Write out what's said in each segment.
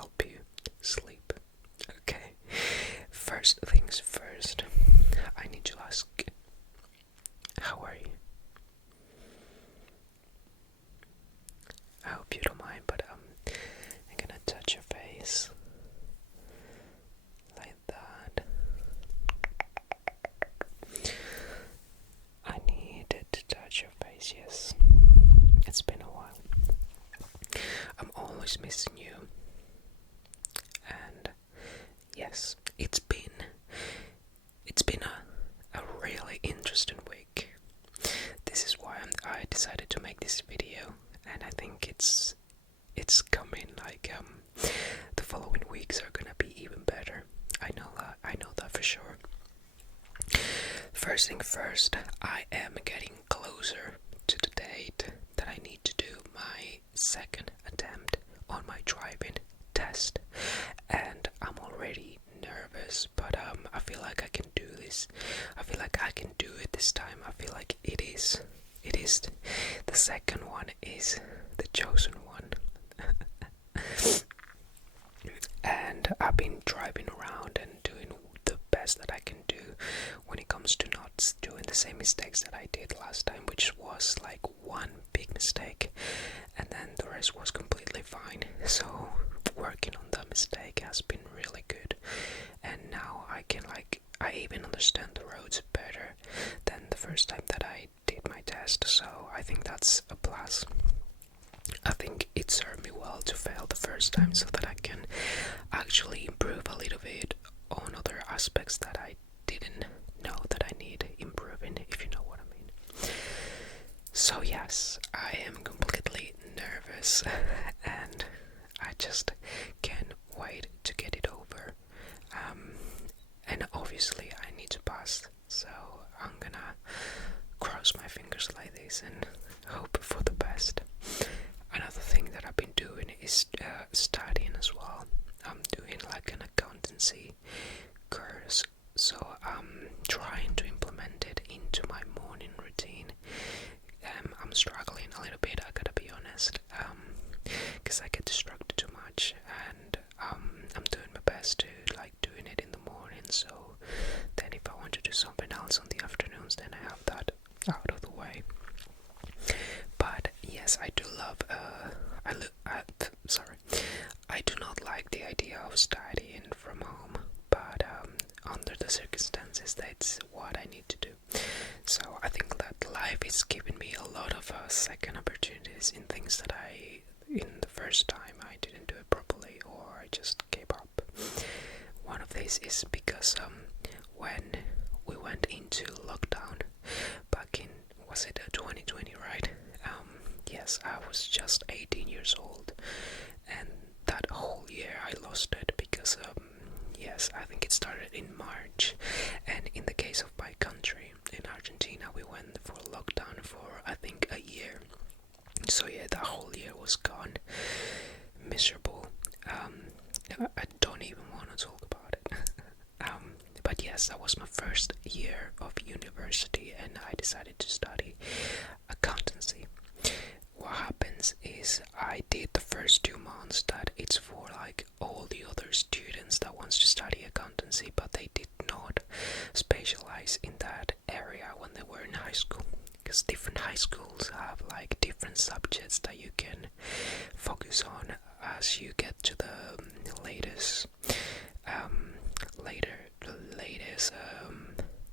help you sleep. Okay, first things first, I need to ask, how are you? I hope you don't mind, but I'm gonna touch your face like that. I needed to touch your face, yes. It's been a while. I'm always missing you. And yes, it's been a really interesting week. This is why I decided to make this video, and I think it's coming like the following weeks are gonna be even better. I know that for sure. First thing first, I am getting closer to the date that I need to do my second attempt on my driving test, and I'm already nervous, but I feel like I can do this. I feel like I can do it this time. I feel like it is the second one is the chosen one. And I've been driving around and doing the best that I can do when it comes to not doing the same mistakes that I did last time, which was like one big mistake and then the rest was completely fine. So working on that mistake has been really good, and now I even understand the roads better than the first time that I did my test, so I think that's a plus. I think it served me well to fail the first time so that I can actually improve a little bit on other aspects that I didn't know that I need improving, if you know what I mean. So yes, I am completely nervous and I just can't wait to get it over. And obviously I need to pass, so I'm gonna cross my fingers like this and hope for the best. Another thing that I've been doing is studying as well. I'm doing like an accountancy course, so I'm trying to implement it into my morning routine. I'm struggling a little bit, I gotta be honest, because I get distracted too much, and I'm doing my best to like doing it in the morning, so then if I want to do something else on the afternoons, then I have that out of the way. But yes, I do love I do not like the idea of studying from home, but under the circumstances that's what I need to do. So I think that life is giving me a lot of second opportunities in things that in the first time I didn't do it properly, or I just gave up. One of these is because when we went into lockdown back in, was it 2020, right? Yes, I was just 18 years old, and that whole year I lost it because yes, I think it started in March, and in the case of my country, in Argentina, we went for lockdown for I think a year. So yeah, that whole year was gone. Miserable. I don't even want to talk about it. But yes, that was my first year of university, and I decided to study accountancy. What happens is I did the first 2 months that it's for like all the other students that wants to study accountancy, but they did not specialize in that area when they were in high school, because different high schools have like different subjects that you can focus on as you get to the latest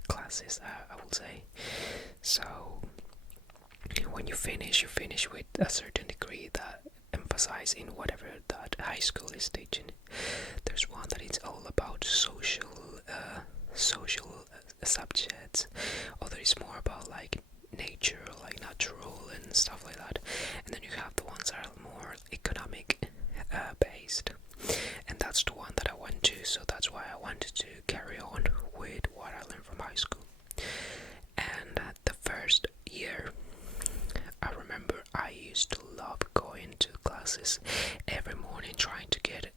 classes, I would say. So when you finish with a certain degree that emphasize in whatever that high school is teaching. There's one that is all about social subjects, other is more about like nature, like natural and stuff like that, and then you have the ones that are more economic based, and that's the one that I went to, so that's why I wanted to carry on with what I learned from high school. And the first year, I remember I used to love going to classes every morning, trying to get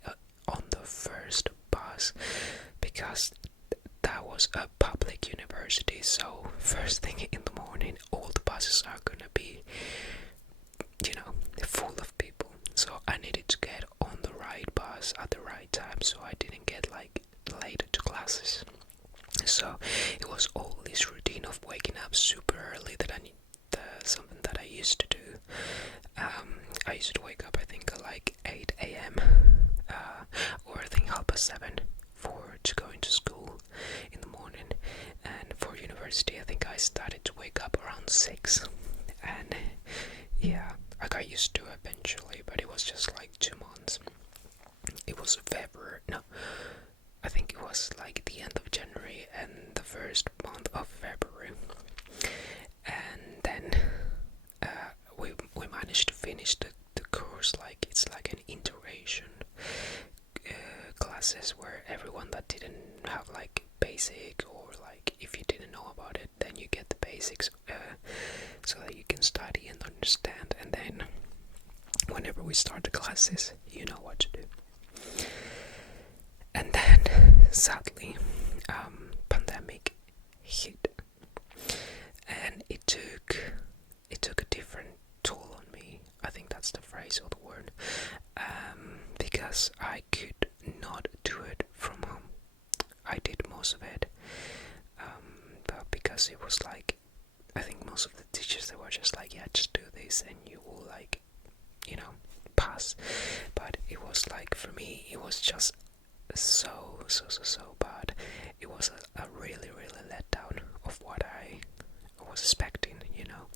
on the first bus, because that was a public university, so first thing in the morning all the buses are gonna be, full of people, so I needed to get on the right bus bus at the right time, so I didn't get like late to classes. So it was all this routine of waking up super early that I need, something that I used to do. I used to wake up, I think, at like 8 a.m. Or I think 7:30 for to go into school in the morning. And for university, I think I started to wake up around 6. And yeah, I got used to it eventually, but it was just like 2 months. It was February, no, I think it was like the end of January and the first month of February. And then we managed to finish the course. Like, it's like an integration classes where everyone that didn't have like basic, or like if you didn't know about it, then you get the basics so that you can study and understand, and then whenever we start the classes you know what to do. And then sadly pandemic hit, and it took a different toll on me. I think that's the phrase or the word, because I could not do it from home. I did most of it, but because it was like, I think most of the teachers, they were just like, yeah, just do this and you will, like, you know, pass. But it was like, for me, it was just so bad. It was a really letdown of what I was expecting, you know.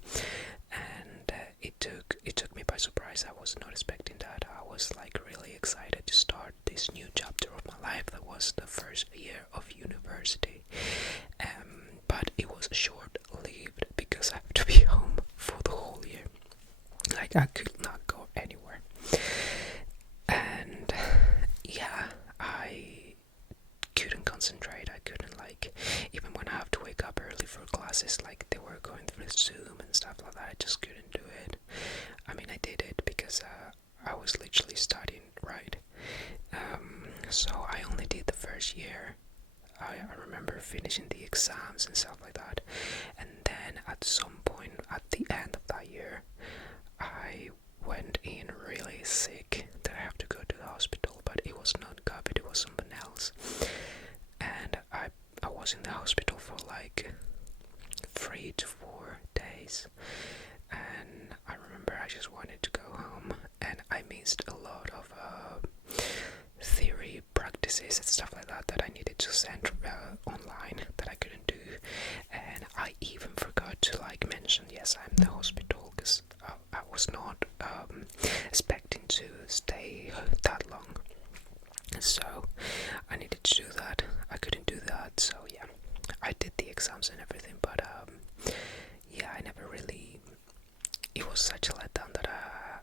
And it took me by surprise. I was not expecting that. I was like really excited to start this new chapter of my life. That was the first year of university, but it was short-lived because I have to be home for the whole year. Like, I could not go anywhere, and yeah, I couldn't concentrate. I couldn't, like, even when I have to wake up early for classes, like they were going through Zoom and stuff like that, I just couldn't do it. I mean, I did it because I was literally studying, right? So I only did the first year. I remember finishing the exams and stuff like that, and then at some point at the end of that year, I went in really sick that I have to go to the hospital, but it was not COVID, it was something else. And I was in the hospital for like 3 to 4 days, and I remember I just wanted to go home, and I missed a lot of theory practices and stuff like that I needed to send online that I couldn't do. And I even forgot to like mention, yes, I'm in the hospital, because I was not expecting to stay that long, so I needed to do that. I couldn't do that, so yeah, I did the exams and everything, but yeah, I never really, it was such a letdown that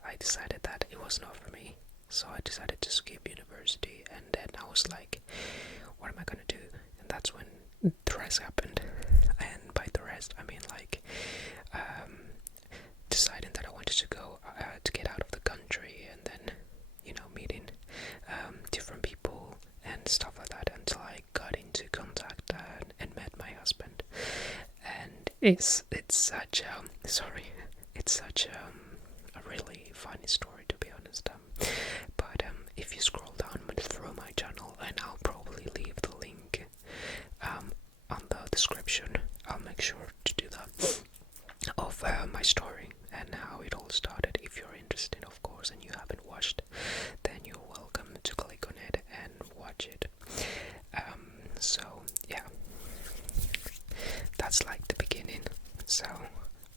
I decided that it was not for me. So I decided to skip university, and then I was like, what am I gonna do? And that's when the rest happened. And by the rest, I mean like deciding that I wanted to go to get out of the country, and then, you know, meeting different people and stuff like that, until I got into contact and met my husband. And it's such it's such a really funny story, to be honest. But if you scroll down through my channel, and I'll probably leave the link on the description, I'll make sure to do that, of my story and how it all started. If you're interested, of course, and you haven't watched, then you're welcome to click on it and watch it. So yeah, that's like the beginning. So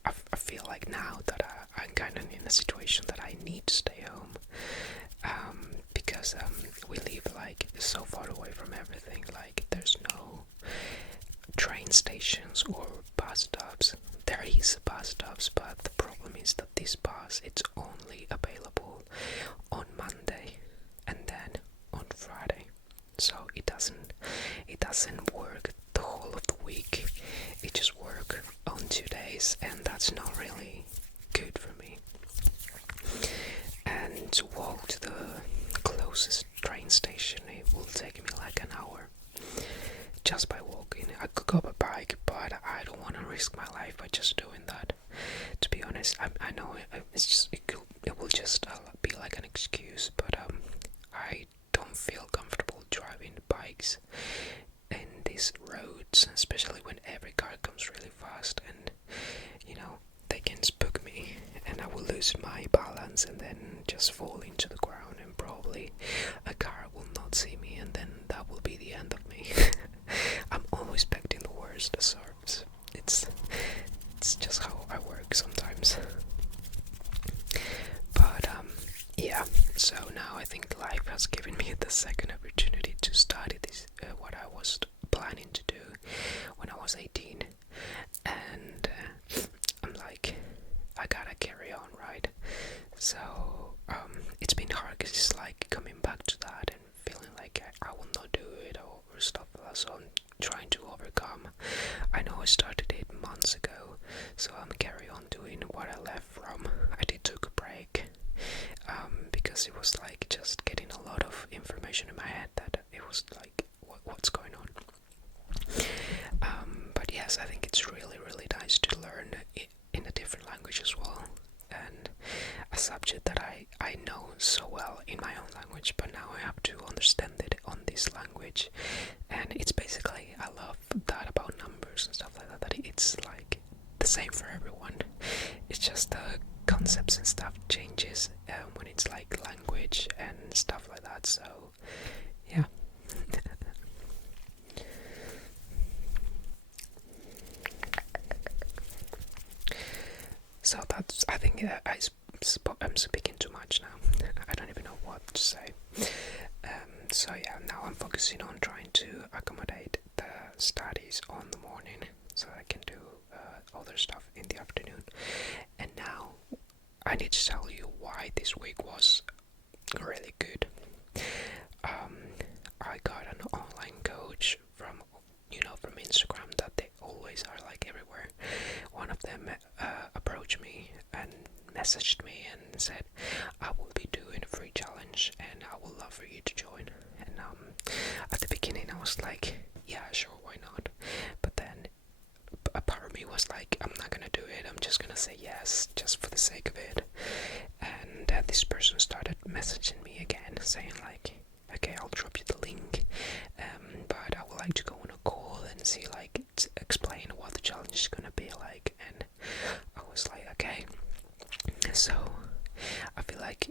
I feel like now that I'm kind of in a situation that I need to stay home, because we live like so far away from everything. Like, there's no train stations or bus stops. There is bus stops, but the problem is that this bus, it's only available on Monday and then on Friday. So it doesn't work the whole of the week. It just works on 2 days, and that's not really good for me. And to walk to the closest train station, it will take me like an hour just by walking. I could go by bike, but I don't want to risk my life by just doing that. To be honest, I know it will just be like an excuse, but I don't roads, especially when every car comes really fast, and they can spook me, and I will lose my balance and then just fall into the ground, and probably a car will not see me, and then that will be the end of me. I'm always expecting the worst, so it's just how I work sometimes. But yeah, so now I think life has given me the second opportunity to study this, what I was planning to do when I was 18, and I'm like, I gotta carry on, right? So it's been hard because it's like coming back to that and feeling like I will not do it or stuff like that. So I'm trying to overcome. I know I started it months ago, so I'm carry on doing what I left from. I did took a break because it was like just getting a lot of information in my head that it was like what's going on. But yes, I think it's really nice to learn it in a different language as well, and a subject that I know so well in my own language, but now I have to understand it on this language. And it's basically, I love that about numbers and stuff like that, that it's like the same for everyone. It's just the concepts and stuff changes when it's like language and stuff like that. So yeah. So that's, I think I'm speaking too much now. I don't even know what to say. So yeah, now I'm focusing on trying to accommodate the studies on the morning so I can do other stuff in the afternoon. And now I need to tell you why this week was really good. I got an online coach from Instagram that they always are like everywhere. One of them approached me and messaged me and said, I will be doing a free challenge and I would love for you to join. And at the beginning I was like, yeah, sure, why not? But then a part of me was like, I'm not gonna do it, I'm just gonna say yes just for the sake of it. And this person started messaging me again saying like, okay, I'll drop you the link, but I would like to go on a call and see, like, explain what the challenge is gonna be like. And I was like, okay. So I feel like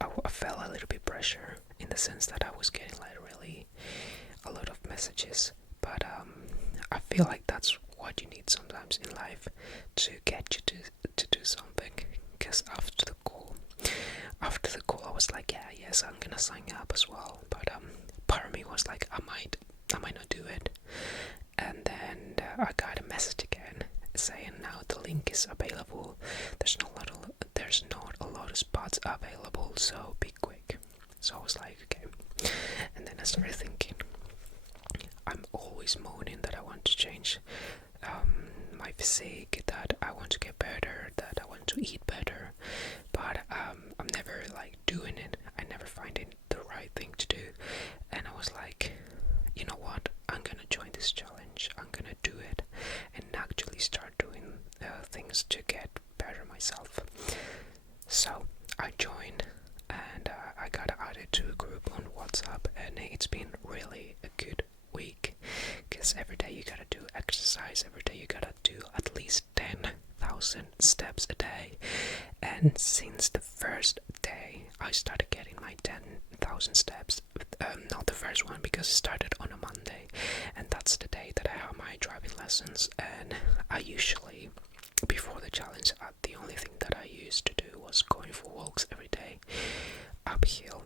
I felt a little bit pressure in the sense that I was getting like really a lot of messages, but I feel like that's what you need sometimes in life to get you to do something. Because after the call I was like, yeah, yes, I'm gonna sign up as well, but part of me was like, I might not do it. And then I got a message again saying now the link is available, there's not a lot of spots available, so be quick. So I was like, okay. And then I started thinking, I'm always moaning that I want to change my physique, that I want to get better, that I want to eat better, but I'm never like doing it. I never find it the right thing to do. And I was like, you know what, I'm gonna join this challenge, I'm gonna do it and actually start doing things to get better myself. So I joined and I got added to a group on WhatsApp, and it's been really a good week because every day you gotta do exercise, every day you gotta do at least 10,000 steps a day. And since the first day I started getting my 10,000 steps, not the first one because it started on a Monday, and that's the day that I have my driving lessons. And I usually, before the challenge, the only thing that I used to do was going for walks every day uphill.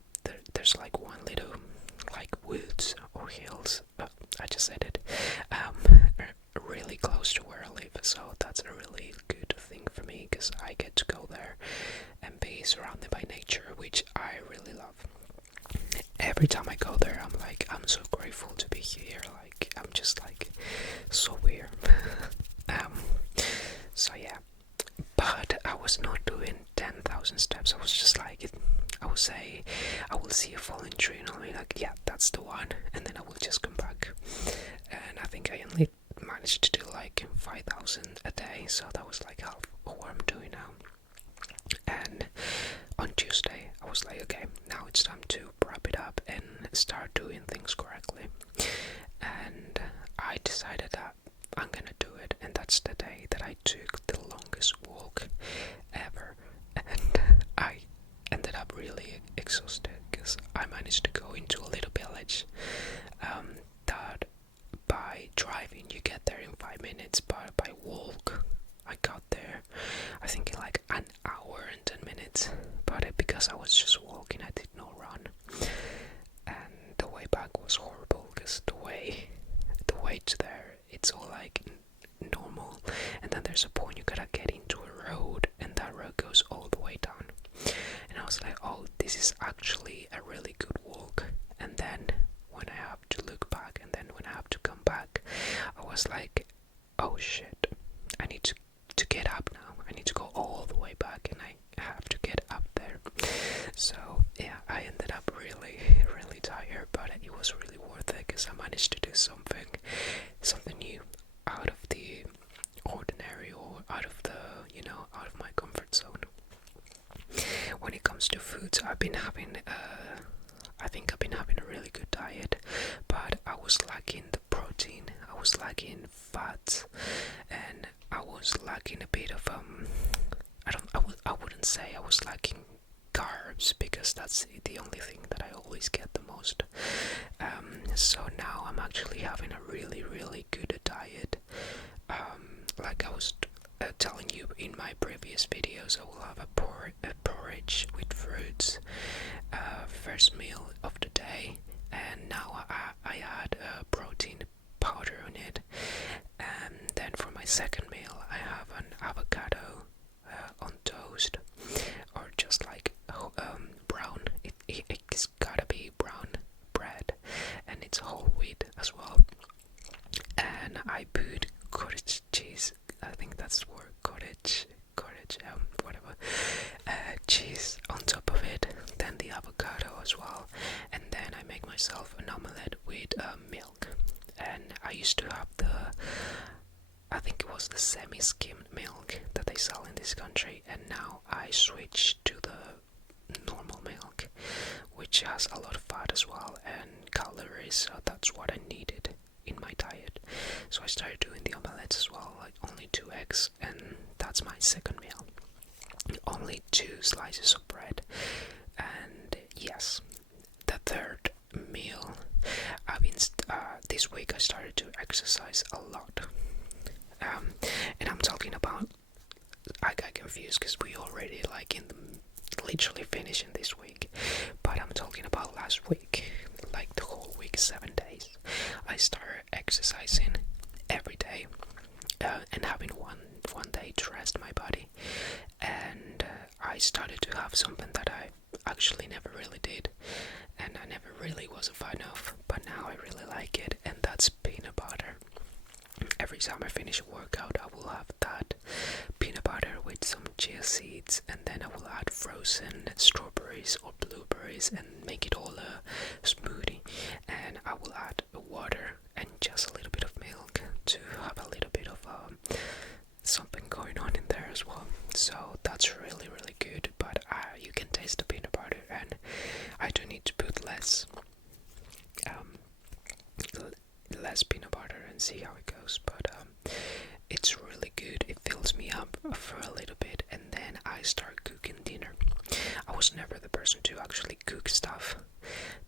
There's like one little like woods or hills, I just said it, really close to where I live, so that's a really good thing for me because I get to go there and be surrounded by nature, which I really love. Every time I go there, I'm so grateful to be here. Like, I'm just like so weird. So yeah, but I was not doing 10,000 steps. I was just like, I would say, I will see a falling tree and I'll be like, yeah, that's the one, and then I will just come back. And I think I only managed to do like 5,000 a day, so that was like half of what I'm doing now. And on Tuesday I was like, okay, now it's time to wrap it up and start doing things correctly. And I decided there's a point you gotta get into a road, and that road goes all the way down. And I was like, oh, this is actually a really good walk. And then when I have to look back, and then when I have to come back, I was like, oh shit, I need to get up now. I need to go all the way back, and I have to get up there. So yeah, I ended up really tired, but it was really worth it because I managed to do something new, out of the ordinary, or out of the, out of my comfort zone. When it comes to foods, I think I've been having a really good diet, but I was lacking the protein, I was lacking fat, and I was lacking a bit of I wouldn't say I was lacking carbs, because that's the only thing that I always get the most. So now I'm actually having a really good diet. Like I was telling you in my previous videos, I will have a porridge with fruits, first meal of the day, and now I add protein powder on it. And then for my second meal, I have an avocado on toast, or just like brown. It's gotta be brown bread, and it's whole wheat as well. And I put cottage cheese. I think that's the word, cottage, whatever. Cheese on top of it. Then the avocado as well, and then I make myself an omelette with milk. And I used to have I think it was the semi-skimmed milk that they sell in this country, and now I switched to the normal milk, which has a lot of fat as well and calories, so that's what I needed in my diet. So I started doing the omelettes as well, like only 2 eggs, and that's my second meal. Only 2 slices of bread. And yes, the third meal, this week I started to exercise a lot. And I'm talking about, I got confused because we already literally finishing this week, but I'm talking about last week, like the whole week, 7 days. I started exercising every day, and having one day to rest my body, and I started to have something that I actually never really did, and I never really was a fan of, but now I really like it, and that's peanut butter. Every time I finish a workout, I will have that peanut butter with some chia seeds, and then I will add frozen strawberries or blueberries and make it all a smoothie. And I will add water and just a little bit of milk to have a little bit of something going on in there as well. So that's really good, but you can taste the peanut butter, and I do need to put less peanut butter and see how it goes, but it's really good. It fills me up for a little bit, and then I start cooking dinner. I was never the person to actually cook stuff,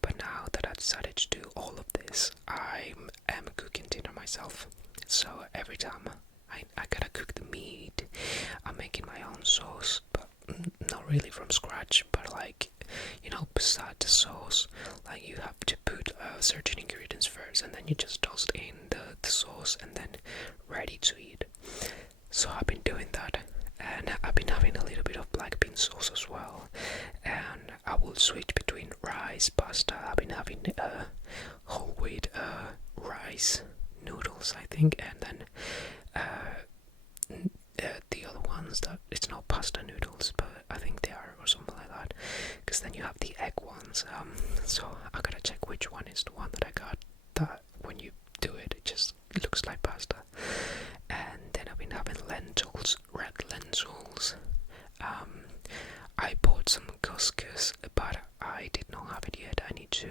but now that I decided to do all of this, I am cooking dinner myself. So every time I gotta cook the meat, I'm making my own sauce, but not really from scratch, but like, beside the sauce, like you have to put certain ingredients first, and then you just toast in the sauce, and then ready to eat. So I've been doing that, and I've been having a little bit of black bean sauce as well, and I will switch between rice, pasta. I've been having whole wheat rice noodles, I think, and then the other ones that it's not pasta noodles, but I think they are, or something like that, because then you have the egg ones. So I gotta check which one is the one that I got, that when you do it, it just looks like pasta. And then I've been having lentils, red lentils. I bought some couscous, but I did not have it yet. I need to.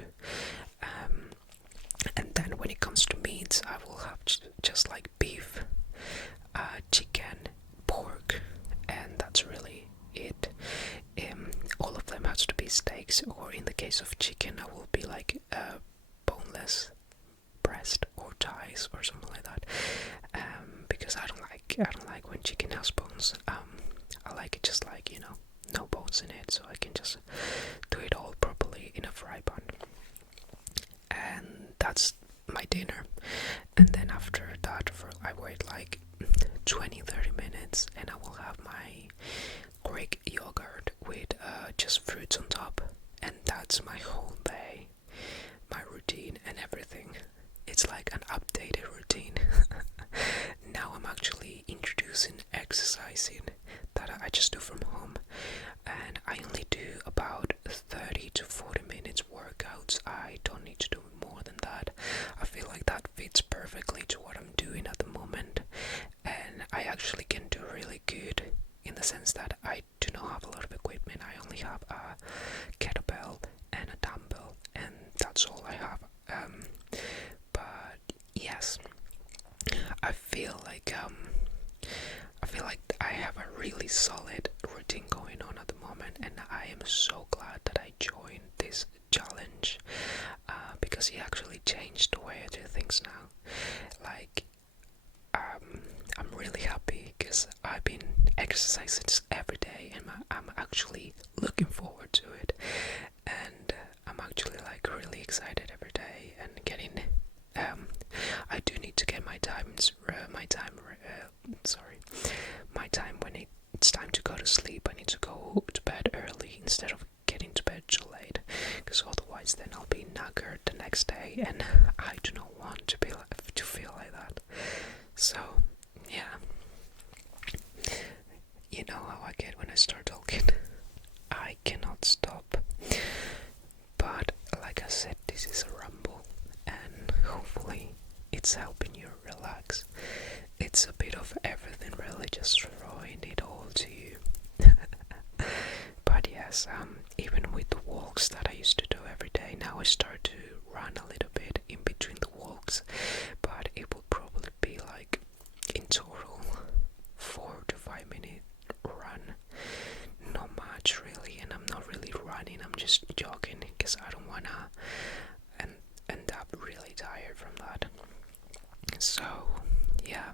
And then when it comes to meats, I will have just like beef, chicken, pork, and that's really it. All of them has to be steaks, or in the case of chicken, I will be like boneless breast or thighs or something like that. Because I don't like when chicken has bones. I like it just like, no bones in it, so I can just do it all properly in a fry pan. And that's my dinner. And then after that, I wait like 20-30 minutes, and I will have my Greek yogurt with just fruits on top, and that's my whole day, my routine and everything. It's like an updated routine. Now I'm actually introducing exercising that I just do from home, and I only do about 30 to 40 minutes workouts. I don't need to do more than that. I feel like that fits perfectly to what I'm doing at the moment, and I actually can do really good in the sense that I do not have a lot of equipment. I only have a kettlebell and a dumbbell, and that's all I have. But yes, I feel like I have a really solid routine going on at the moment, and I am so glad that I joined this challenge, because it actually changed the way I do things now. Like, I'm really happy because I've been exercising every day, and I'm actually looking forward to it, and I'm actually like really excited every day and getting. I do need to get my time when it's time to go to sleep. I need to go to bed early instead of getting to bed too late, because otherwise then I'll be knackered the next day, and I do not want to feel like that. So yeah, you know how I get when I start talking. I cannot stop. But like I said, this is a ramble, and hopefully it's helping you relax. It's a bit of everything, really, just throwing it all to you. But yes, even with the walks that I used to do every day, now I start to run a little bit in between the walks, but it will probably be like in total 4 to 5 minute run. Not much really, and I'm not really running, I'm just jogging because I don't wanna end up really tired from that. So yeah,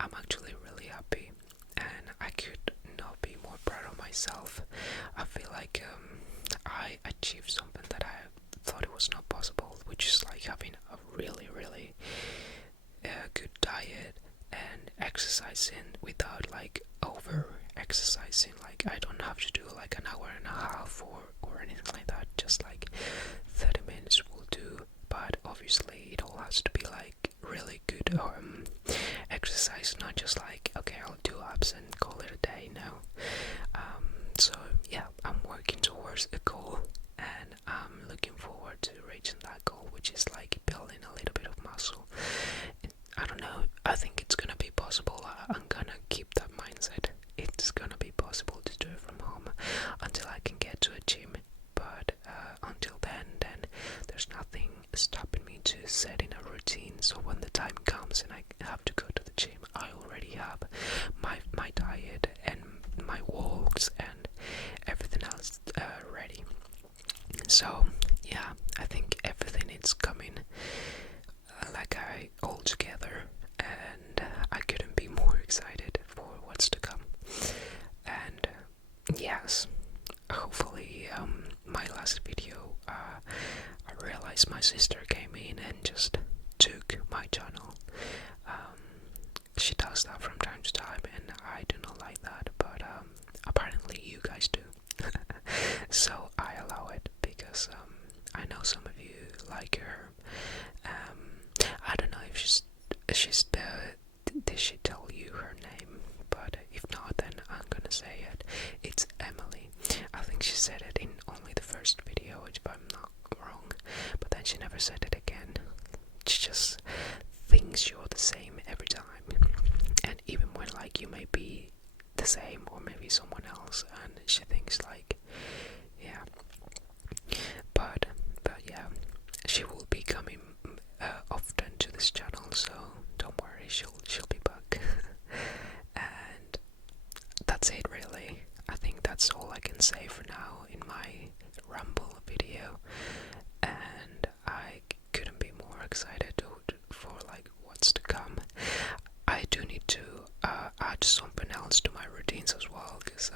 I'm actually really happy, and I could not be more proud of myself. I feel like I achieved something that I thought it was not possible, which is like having a really good diet and exercising without like over exercising. Like, I don't have to do like an hour and a half or anything like that, just like 30 minutes will do. But obviously it all has to be like really good exercise, not just like, okay, I'll do abs and call it a day. No. So yeah, I'm working towards a goal, and I'm looking forward to reaching that goal, which is like building a little bit of muscle. I don't know, I think it's gonna be possible. I'm gonna keep that mindset. It's gonna be possible to do it from home until I can get to a gym. But until then there's nothing stopping me to setting a routine. So when the time comes and I have to go to the gym, I already have my diet and my walks and everything else ready. So yeah, I think everything is coming like all together, and I couldn't be more excited for what's to come. And yes, hopefully my last video, I realized my sister came in and just took my channel. She does that from time to time, and I do not like that, but apparently you guys do. So I allow it because I know some of you like her. I don't know if she's did she tell you her name? But if not, then I'm gonna say it. It's Emily. I think she said it in only the first video, if I'm not wrong. But then she never said it again. She just thinks you're the same every time, and even when like you may be the same or maybe someone else, and she thinks like, yeah. But yeah, she will be coming often to this channel, so don't worry, she'll be back. And that's it really. I think that's all I can say for now in my ramble video, and I couldn't be more excited for like what's to come. I do need to add something else to my routines as well, because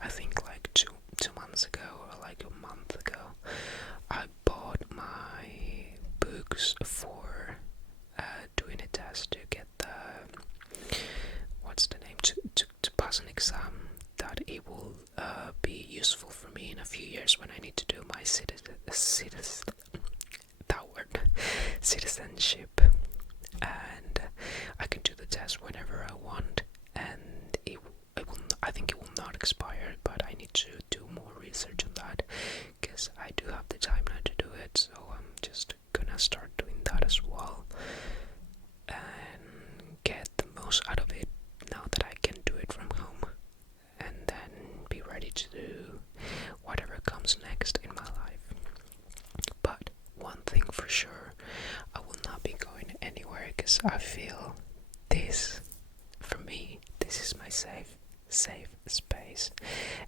I think like two months ago or like a month ago, I bought my books for doing a test to get the pass an exam, that it will be useful for me in a few years when I need to do my citizenship, and I can do the test whenever I want, and I think it will not expire, but I need to do more research on that because I do have the time now to do it, so I'm just gonna start doing that as well and get the most out of it now that I can do it from home, and then be ready to do whatever comes next in my life. But one thing for sure, I will not be going anywhere because I feel this, for me, this is my safe space,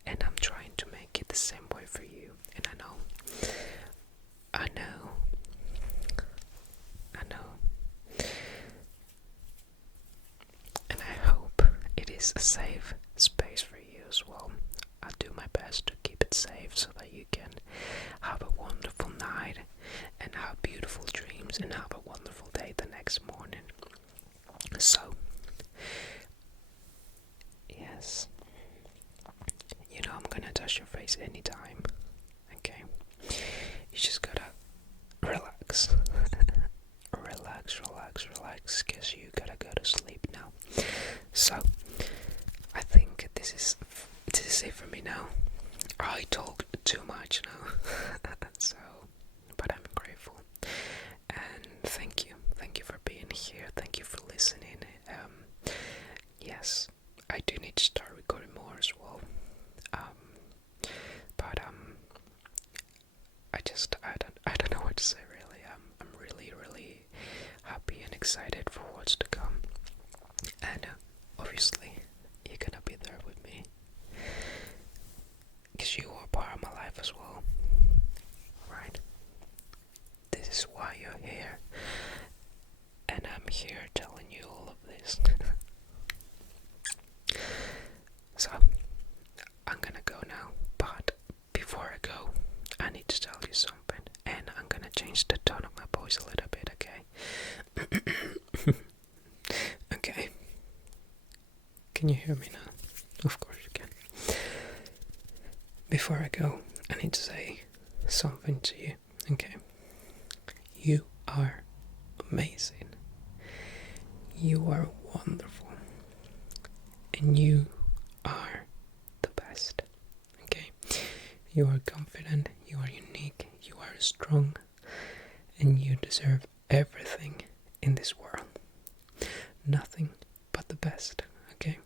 and I'm trying to make it the same way for you. And I know, and I hope it is a safe space for you as well. I'll do my best to keep it safe so that you can have a wonderful night and have beautiful dreams and have a wonderful day the next morning. So, yes, you know I'm gonna touch your face anytime, okay? You just gotta relax. relax, cause you gotta go to sleep now. So, I think this is it for me now. I talk too much now, so, but I'm grateful, and thank you for being here, thank you for listening. Yes, I do need to start recording more as well, but I don't know what to say really. I'm really happy and excited for what's to come, and obviously you're gonna be there with me because you are part of my life as well, right? This is why you're here, and I'm here telling you all of this. So, I'm gonna go now, but before I go, I need to tell you something, and I'm gonna change the tone of my voice a little bit, okay? Okay. Can you hear me now? Of course you can. Before I go, I need to say something to you, okay? You are amazing. You are wonderful. And you are the best, okay? You are confident, you are unique, you are strong, and you deserve everything in this world. Nothing but the best, okay?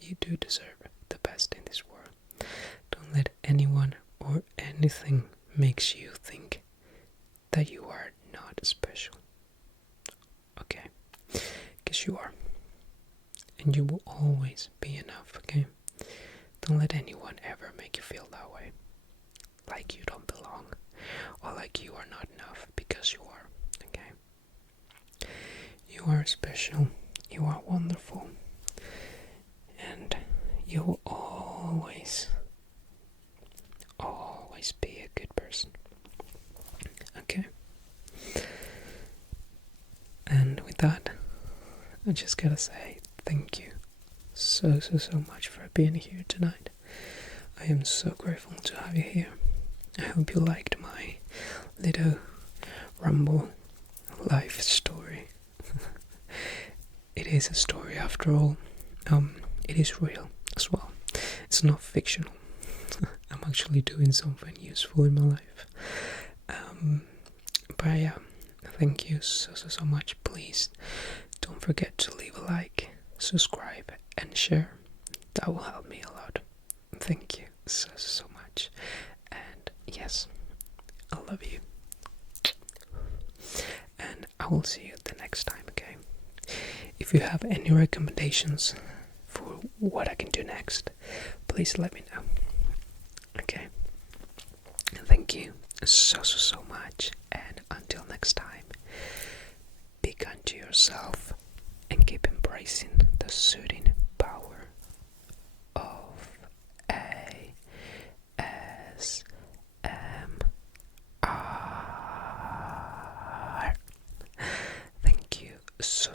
You do deserve the best in this world. Don't let anyone or anything makes you think that you are not special, okay? Because you are. And you will always be enough, okay? Don't let anyone ever make you feel that way. Like you don't belong. Or like you are not enough, because you are, okay? You are special. You are wonderful. And you will always be a good person. Okay? And with that, I just gotta say thank you so much for being here tonight. I am so grateful to have you here. I hope you liked my little ramble life story. It is a story after all. It is real as well. It's not fictional. I'm actually doing something useful in my life. But yeah, thank you so much. Please don't forget to leave a like, subscribe, and share. That will help me a lot. Thank you so much. And yes, I love you. And I will see you the next time, okay? If you have any recommendations for what I can do next, please let me know. Okay? Thank you so much. And until next time, be kind to yourself and keep embracing the soothing power of ASMR. Thank you so